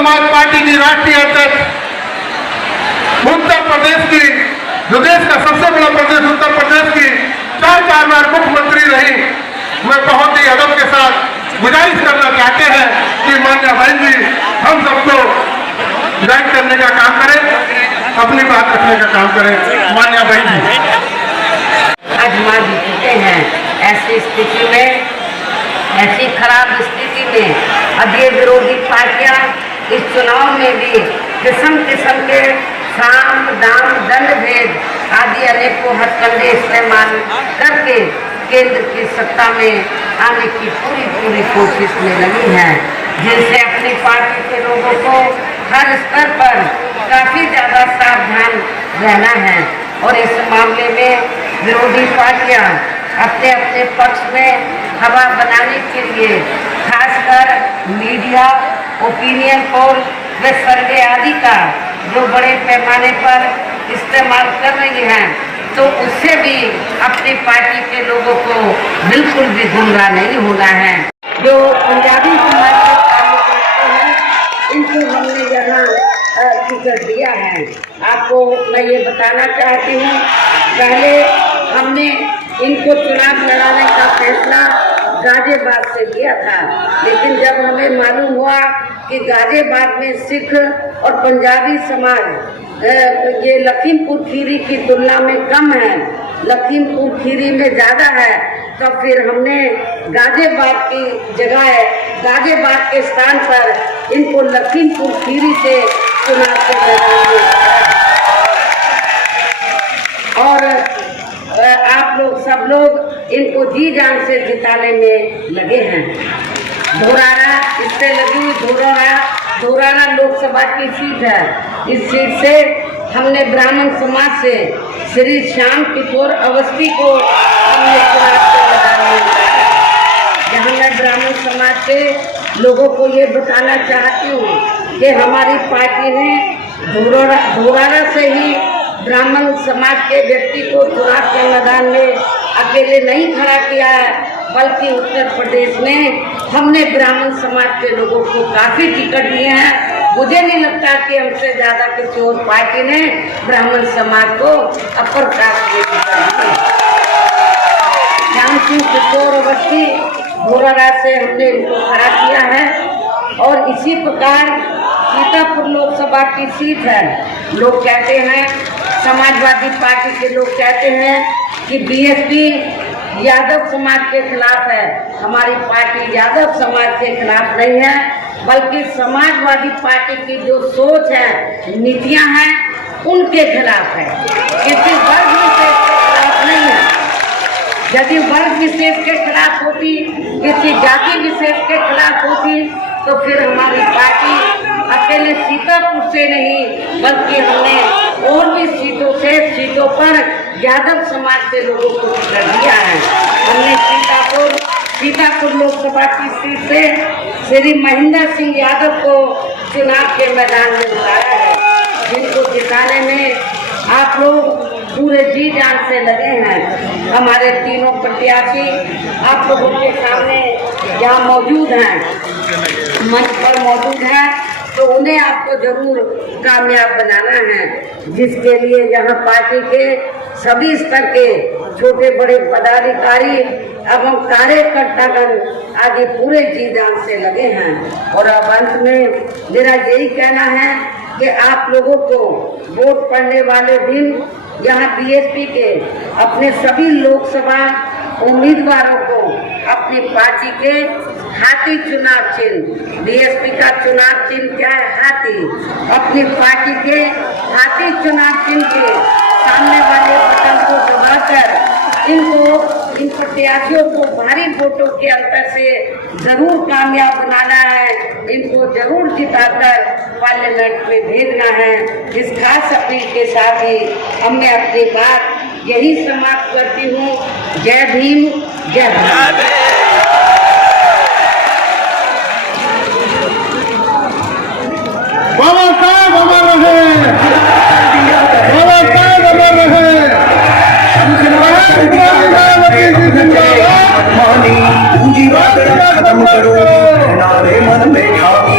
समाज पार्टी की राष्ट्रीय अध्यक्ष, उत्तर प्रदेश की, जो देश का सबसे बड़ा प्रदेश उत्तर प्रदेश की 4 बार मुख्यमंत्री रही, मैं बहुत ही अदब के साथ गुजारिश करना चाहते हैं कि मान्य बहन जी हम सबको गाइड करने का काम करें, अपनी बात रखने का काम करें। मान्य बहन जी, आज मार चुके हैं। ऐसी स्थिति में, ऐसी खराब स्थिति में अब ये विरोधी पार्टियां इस चुनाव में भी किस्म किस्म के साम दाम दंड भेद आदि अनेकों हथकंडे इस्तेमाल करके केंद्र की सत्ता में आने की पूरी कोशिश में लगी है, जिनसे अपनी पार्टी के लोगों को हर स्तर पर काफी ज्यादा सावधान रहना है। और इस मामले में विरोधी पार्टियां अपने अपने पक्ष में हवा बनाने के लिए खासकर मीडिया, ओपिनियन पोल व सर्वे आदि का जो बड़े पैमाने पर इस्तेमाल कर रही हैं, तो उससे भी अपनी पार्टी के लोगों को बिल्कुल भी गुमराह नहीं होना है। जो पंजाबी समाज के कार्यकर्ता हैं, इनको हमने यहाँ टिकट दिया है। आपको मैं ये बताना चाहती हूँ, पहले हमने इनको चुनाव लड़ाने का फैसला गाजियाबाद से किया था, लेकिन जब हमें मालूम हुआ कि गाजियाबाद में सिख और पंजाबी समाज ये लखीमपुर खीरी की तुलना में कम है, लखीमपुर खीरी में ज़्यादा है, तो फिर हमने गाजियाबाद की जगह, गाजियाबाद के स्थान पर इनको लखीमपुर खीरी से चुनाव के मैदान में, और आप लोग सब लोग इनको जी जान से जिताने में लगे हैं। धोरारा, इससे लगी हुई धोरारा लोकसभा की सीट है। इस सीट से हमने ब्राह्मण समाज से श्री श्याम किशोर अवस्थी को हमने चुनाव के मैदान में उतारा। यहाँ मैं ब्राह्मण समाज के लोगों को ये बताना चाहती हूँ कि हमारी पार्टी ने धोरारा से ही ब्राह्मण समाज के व्यक्ति को चुनाव के मैदान में अकेले नहीं खड़ा किया है, बल्कि उत्तर प्रदेश में हमने ब्राह्मण समाज के लोगों को काफी टिकट दिए हैं। मुझे नहीं लगता कि हमसे ज्यादा किसी और पार्टी ने ब्राह्मण समाज को अपर कास्ट में टिकट दिए। श्याम सिंह किशोर अवस्थी धोरारा से हमने इनको खड़ा किया है, और इसी प्रकार सीतापुर लोकसभा की सीट है। लोग कहते हैं, समाजवादी पार्टी के लोग कहते हैं कि बीएसपी यादव समाज के खिलाफ है। हमारी पार्टी यादव समाज के खिलाफ नहीं है, बल्कि समाजवादी पार्टी की जो सोच है, नीतियां हैं, उनके खिलाफ है। किसी वर्ग विशेष के खिलाफ नहीं है। यदि वर्ग विशेष के खिलाफ होती, किसी जाति विशेष के खिलाफ होती, तो फिर हमारी पार्टी अकेले सीतापुर से नहीं, बल्कि हमने और भी सीटों पर यादव समाज के लोगों को टिकट दिया है। हमने सीतापुर लोकसभा की सीट से श्री महेंद्र सिंह यादव को चुनाव के मैदान में उतारा है, जिनको जिताने में आप लोग पूरे जी जान से लगे हैं। हमारे तीनों प्रत्याशी आप लोगों के सामने यहाँ मौजूद हैं, मंच पर मौजूद हैं, तो उन्हें आपको जरूर कामयाब बनाना है, जिसके लिए यहाँ पार्टी के सभी स्तर के छोटे बड़े पदाधिकारी एवं कार्यकर्तागण आगे पूरे जी जान से लगे हैं। और अब अंत में मेरा यही कहना है कि आप लोगों को वोट पड़ने वाले दिन यहाँ बीएसपी के अपने सभी लोकसभा उम्मीदवारों को अपनी पार्टी के हाथी चुनाव चिन्ह, बीएसपी का चुनाव चिन्ह क्या है? हाथी। अपनी पार्टी के हाथी चुनाव चिन्ह के सामने वाले बटन को दबाकर इन प्रत्याशियों को भारी वोटों के अंतर से जरूर कामयाब बनाना है, इनको जरूर जिताकर पार्लियामेंट में भेजना है। इस खास अपील के साथ ही अब मैं अपनी बात यही समाप्त करती हूँ। जय भीम, जय भारत। बाबा साहब अमर रहे, बाबा साहब अमर रहे। पूंजीवाद खत्म करो, नारे मन में ठानी।